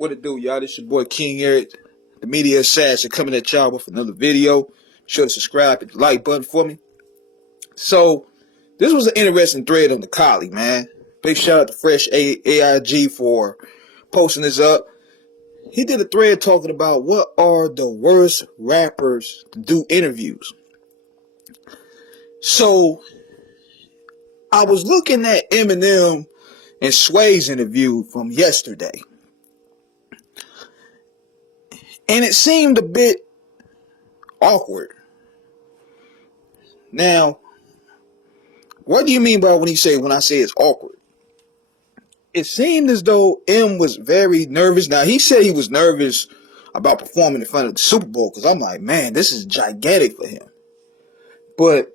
What it do, y'all? This your boy King Eric, the media assassin, coming at y'all with another video. Be sure to subscribe, hit the like button for me. So, this was an interesting thread on the Collie, man. Big shout out to Fresh AIG for posting this up. He did a thread talking about what are the worst rappers to do interviews. So, I was looking at Eminem and Sway's interview from yesterday. And it seemed a bit awkward. Now, what do you mean by when I say it's awkward? It seemed as though M was very nervous. Now, he said he was nervous about performing in front of the Super Bowl, because I'm like, man, this is gigantic for him. But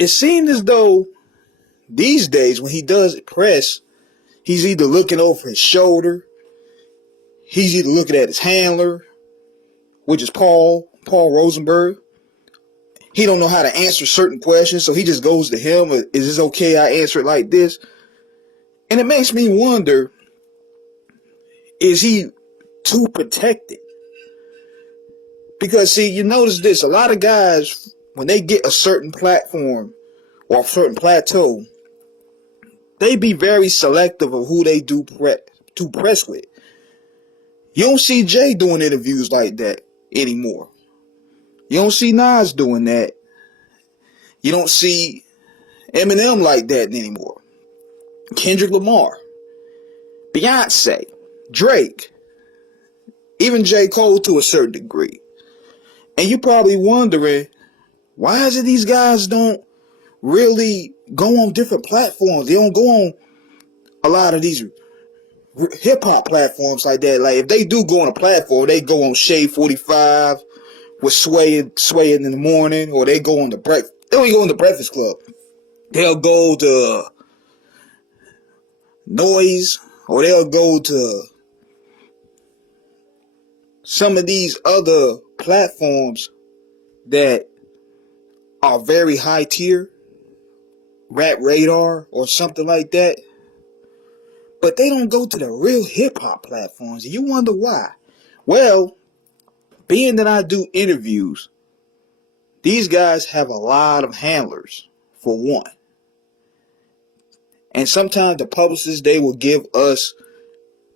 it seemed as though these days when he does press, he's either looking over his shoulder, he's either looking at his handler, which is Paul Rosenberg. He don't know how to answer certain questions, so he just goes to him. Is this okay? I answer it like this. And it makes me wonder, is he too protected? Because, see, you notice this. A lot of guys, when they get a certain platform or a certain plateau, they be very selective of who they do press with. You don't see Jay doing interviews like that anymore. You don't see Nas doing that. You don't see Eminem like that anymore. Kendrick Lamar, Beyonce, Drake, even J. Cole to a certain degree. And you're probably wondering, why is it these guys don't really go on different platforms? They don't go on a lot of these hip-hop platforms like that. Like, if they do go on a platform, they go on Shade 45 with swaying in the morning, or they go on the breakfast. They don't even go on the Breakfast Club. They'll go to Noise, or they'll go to some of these other platforms that are very high tier, Rap Radar or something like that. But they don't go to the real hip hop platforms. And you wonder why. Well, being that I do interviews, these guys have a lot of handlers, for one. And sometimes the publicists, they will give us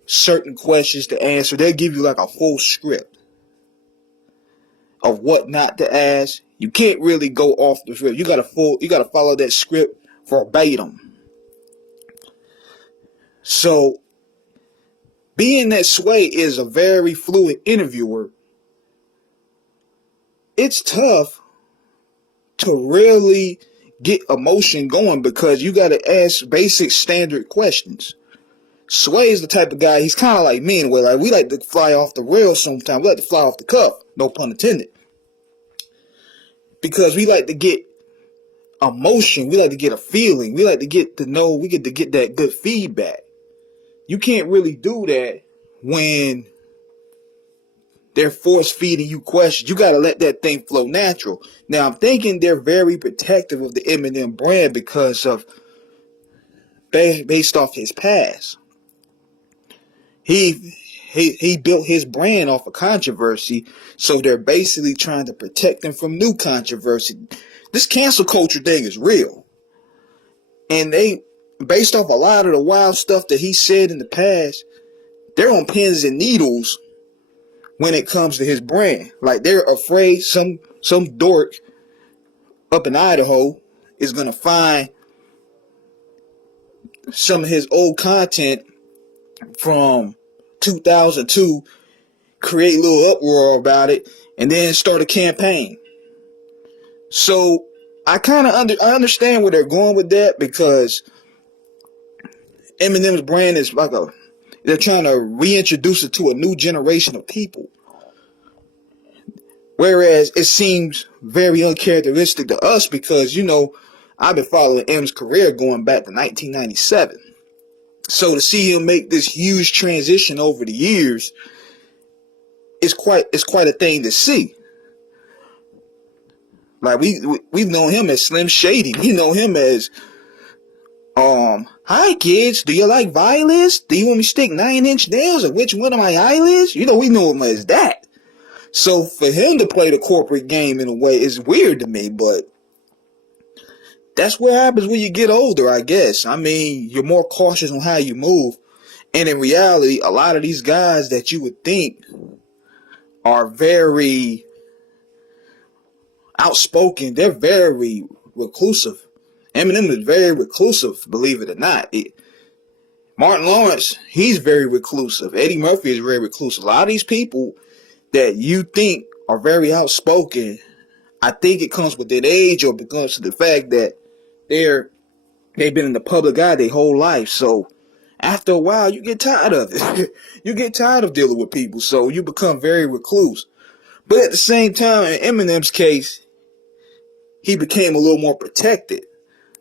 certain questions to answer. They'll give you like a full script of what not to ask. You can't really go off the script. You gotta follow that script verbatim. So, being that Sway is a very fluid interviewer, it's tough to really get emotion going, because you got to ask basic standard questions. Sway is the type of guy, he's kind of like me in a way. Like, we like to fly off the rails sometimes. We like to fly off the cuff, no pun intended. Because we like to get emotion. We like to get a feeling. We like to get to know, we get to get that good feedback. You can't really do that when they're force feeding you questions. You got to let that thing flow natural. Now, I'm thinking they're very protective of the Eminem brand because of, based off his past. He built his brand off of controversy, so they're basically trying to protect him from new controversy. This cancel culture thing is real. And they, based off a lot of the wild stuff that he said in the past, they're on pins and needles when it comes to his brand. Like, they're afraid some dork up in Idaho is going to find some of his old content from 2002, create a little uproar about it, and then start a campaign. So I kind of I understand where they're going with that, because Eminem's brand is like they're trying to reintroduce it to a new generation of people. Whereas it seems very uncharacteristic to us, because, you know, I've been following M's career going back to 1997. So to see him make this huge transition over the years is quite a thing to see. Like, we've known him as Slim Shady. We know him as Hi kids, do you like violence? Do you want me to stick 9-inch nails or which one of my eyelids? You know, we know him as that. So for him to play the corporate game in a way is weird to me, but that's what happens when you get older, I guess. I mean, you're more cautious on how you move. And in reality, a lot of these guys that you would think are very outspoken, they're very reclusive. Eminem is very reclusive, believe it or not. Martin Lawrence, he's very reclusive. Eddie Murphy is very reclusive. A lot of these people that you think are very outspoken, I think it comes with their age or because of the fact that they've been in the public eye their whole life. So after a while, you get tired of it. You get tired of dealing with people, so you become very recluse. But at the same time, in Eminem's case, he became a little more protected.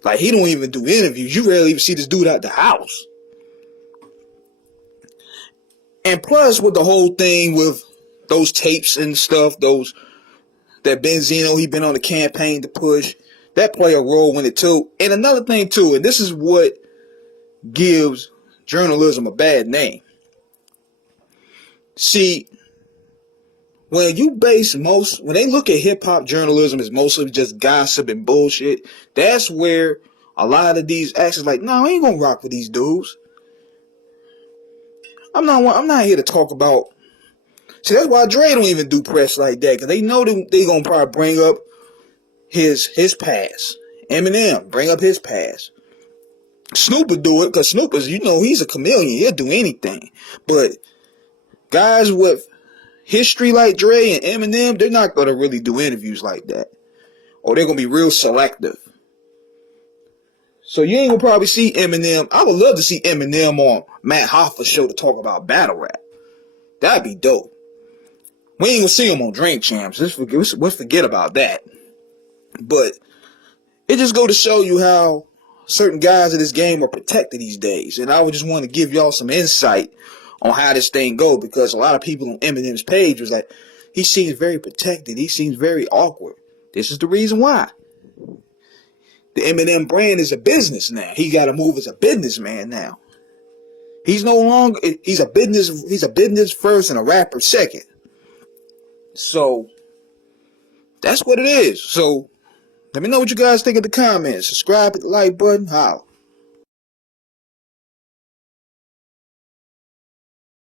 Like, he don't even do interviews. You rarely even see this dude out the house. And plus, with the whole thing with those tapes and stuff, that Benzino, he been on the campaign to push, that play a role in it too. And another thing too, and this is what gives journalism a bad name. See, when they look at hip hop journalism as mostly just gossip and bullshit, that's where a lot of these actors like, no, I ain't gonna rock with these dudes. I'm not here to talk about. See, that's why Dre don't even do press like that, because they know they gonna probably bring up his past. Eminem, bring up his past. Snoop would do it, because Snoop is, he's a chameleon. He'll do anything. But guys with history like Dre and Eminem, they're not going to really do interviews like that. Or they're going to be real selective. So you ain't going to probably see Eminem. I would love to see Eminem on Matt Hoffa's show to talk about battle rap. That'd be dope. We ain't going to see him on Drink Champs. Let's forget about that. But it just go to show you how certain guys in this game are protected these days. And I would just want to give y'all some insight on how this thing go, because a lot of people on Eminem's page was like, he seems very protected. He seems very awkward. This is the reason why. The Eminem brand is a business now. He got to move as a businessman now. He's no longer, he's a business first and a rapper second. So that's what it is. So let me know what you guys think in the comments. Subscribe, hit the like button. Holla.